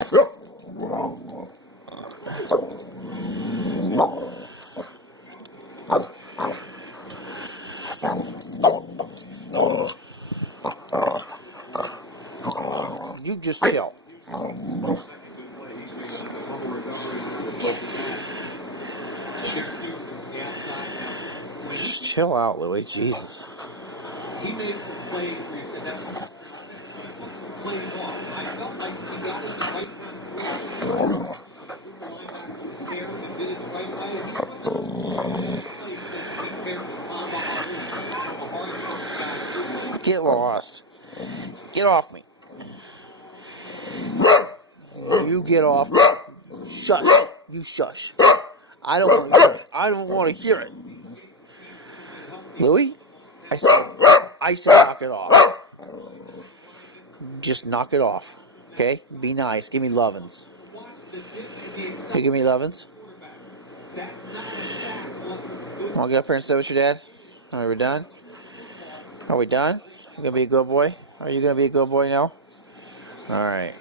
You just chill. Just chill out, Louie. Jesus. He made some plays where he said that's put some plays off. I felt like he got it the right care and did it the right way. And he wasn't Get lost. Get off me. You get off. Shush. You shush. I don't want to hear it. I don't want to hear it. Louie? I said knock it off. Just knock it off. Okay? Be nice. Give me lovin's. You give me lovin's? Want to get up here and sit with your dad? Are we done? Are we done? You going to be a good boy? Are you going to be a good boy now? Alright.